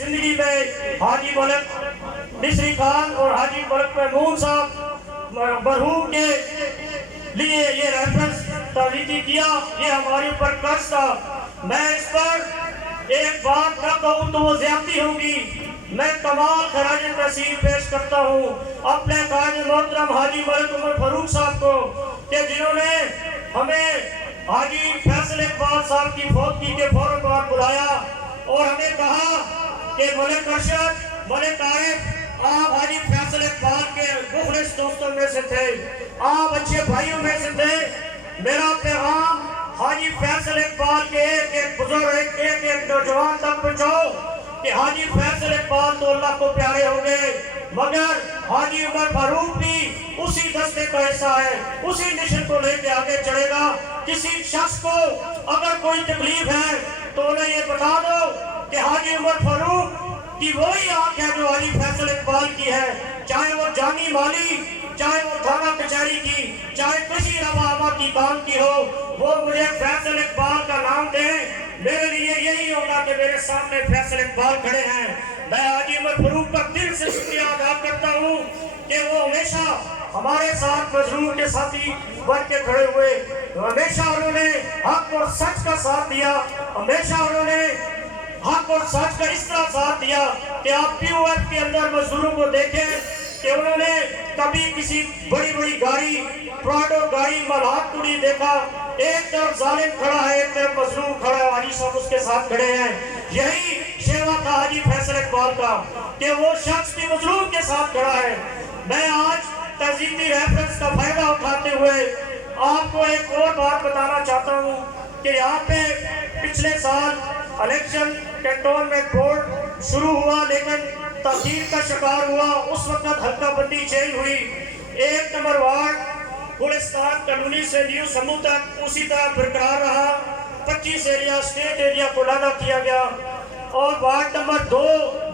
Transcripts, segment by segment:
زندگی میں حاجی ملک مصری خان اور حاجی ملک محمود صاحب مرحوم کے لیے یہ ریفرنس تعلیمی کیا، یہ ہمارے اوپر قرض تھا۔ میں اس پر ایک بات نہ کہوں تو وہ زیادتی ہوگی۔ میں تمام خراج تحسین پیش کرتا ہوں اپنے قائد محترم حاجی ملک عمر فاروق صاحب کو، کہ جنہوں نے ہمیں حاجی فیصل اقبال صاحب کی فوتگی کے فوراً بعد بلایا اور ہمیں کہا کہ ملک ارشد، ملک عارف، آپ حاجی فیصل اقبال کے مخلص دوستوں میں سے تھے، آپ اچھے بھائیوں میں سے تھے۔ میرا پیغام حاجی فیصل اقبال کے ایک ایک بزرگ، ایک ایک نوجوان تک پہنچاؤ کہ حاجی فیصل اقبال تو اللہ کو پیارے ہو گئے، مگر حاجی عمر فاروق بھی اسی دستے کا حصہ ہے، اسی مشن کو لے کے آگے چڑھے گا۔ کسی شخص کو اگر کوئی تکلیف ہے تو انہیں یہ بتا دو کہ حاجی عمر فاروق کی وہی آنکھ ہے جو حاجی فیصل اقبال کی ہے، چاہے وہ جانی مالی، چاہے وہ تھانہ کچہری کی، چاہے کسی روا کی کام کی ہو، وہ مجھے فیصل اقبال کا نام دیں، میرے لیے یہی ہوگا کہ میرے سامنے فیصل اقبال کھڑے ہیں۔ میں حاجی عمر فاروق کا دل سے شکریہ ادا کرتا ہوں کہ وہ ہمیشہ ہمارے ساتھ مظلوم کے ساتھی بن کے کھڑے ہوئے، ہمیشہ انہوں نے حق اور سچ کا ساتھ دیا، ہمیشہ انہوں نے حق اور سچ کا اس طرح ساتھ دیا کہ آپ پی او ایف کے اندر مزدوروں کو دیکھیں کہ انہوں نے کبھی کسی بڑی بڑی گاڑی، پراڈو گاڑی ملحق کو نہیں دیکھا، ایک طرف ظالم کھڑا ہے، ایک طرف مظلوم کھڑا ہے، حاجی صاحب اس کے ساتھ کھڑے ہیں۔ یہی شیوا تھا حاجی فیصل اقبال کا کہ وہ شخص بھی مظلوم کے ساتھ کھڑا ہے۔ میں آج تہذیبی ریفرنس کا فائدہ اٹھاتے ہوئے آپ کو ایک اور بات بتانا چاہتا ہوں کہ یہاں پہ پچھلے سال الیکشن کنٹونمنٹ بورڈ شروع ہوا لیکن تاخیر کا شکار ہوا، اس وقت حلقہ بندی چینج ہوئی۔ 1 نمبر وارڈ گلستان کالونی سے نیو سمو تک اسی طرح برقرار رہا، 25 ایریا اسٹیٹ ایریا کو علیحدہ کیا گیا، اور وارڈ نمبر 2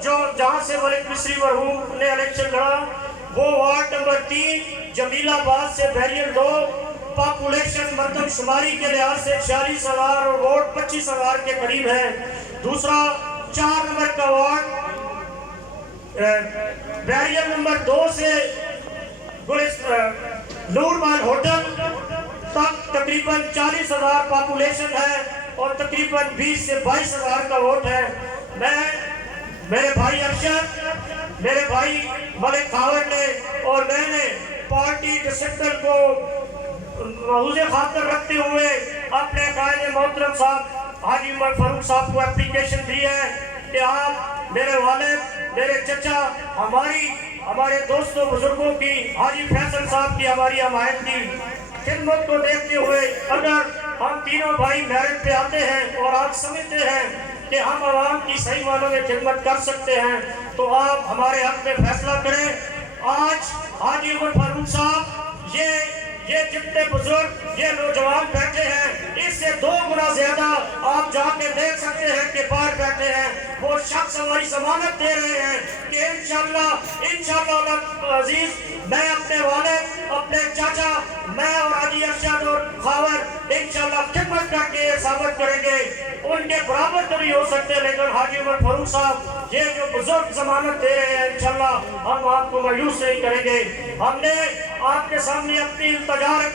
جہاں سے ملک مصری مرحوم نے الیکشن لڑا، وہ وارڈ نمبر 3 جمیل آباد سے بیریل 2، پاپولیشن مردم شماری کے لحاظ سے 46,000 اور ووٹ 25,000 کے قریب ہے۔ دوسرا 4 نمبر کا وارڈ بیریل نمبر 2 سے نور محل ہوٹل تک تقریباً 40,000 پاپولیشن ہے اور تقریباً 20 سے 22,000 کا ووٹ ہے۔ میرے بھائی ارشد، میرے بھائی ملک خاور نے اور میں نے پارٹی ڈسپلن کو حوض خاطر رکھتے ہوئے اپنے قائد محترم صاحب حاجی عمر فاروق صاحب کو اپلیکیشن دی ہے کہ آپ میرے والد، میرے چچا، ہمارے دوستوں بزرگوں کی، حاجی فیصل صاحب کی ہماری حمایت کی خدمت کو دیکھتے ہوئے اگر ہم تینوں بھائی میرٹ پہ آتے ہیں اور آپ سمجھتے ہیں کہ ہم عوام کی صحیح معنوں میں خدمت کر سکتے ہیں تو آپ ہمارے حق میں فیصلہ کریں۔ آج حاجی عمر فاروق صاحب یہ جتنے بزرگ، یہ نوجوان بیٹھے ہیں، اس سے 2 گنا زیادہ آپ جا کے دیکھ سکتے ہیں کہ باہر بیٹھے ہیں، وہ شخص ہماری ضمانت دے رہے ہیں کہ انشاءاللہ عزیز میں اپنے والد، اپنے چاچا، میں اور حاجی ارشد اور خاور انشاءاللہ خدمت کر کے یہ ثابت کریں گے۔ ان کے برابر تو نہیں ہو سکتے لیکن حاجی عمر فاروق صاحب یہ جو بزرگ ضمانت دے رہے ہیں انشاءاللہ ہم آپ کو مایوس نہیں کریں گے۔ ہم نے آپ کے سامنے اپنی التجا رکھی۔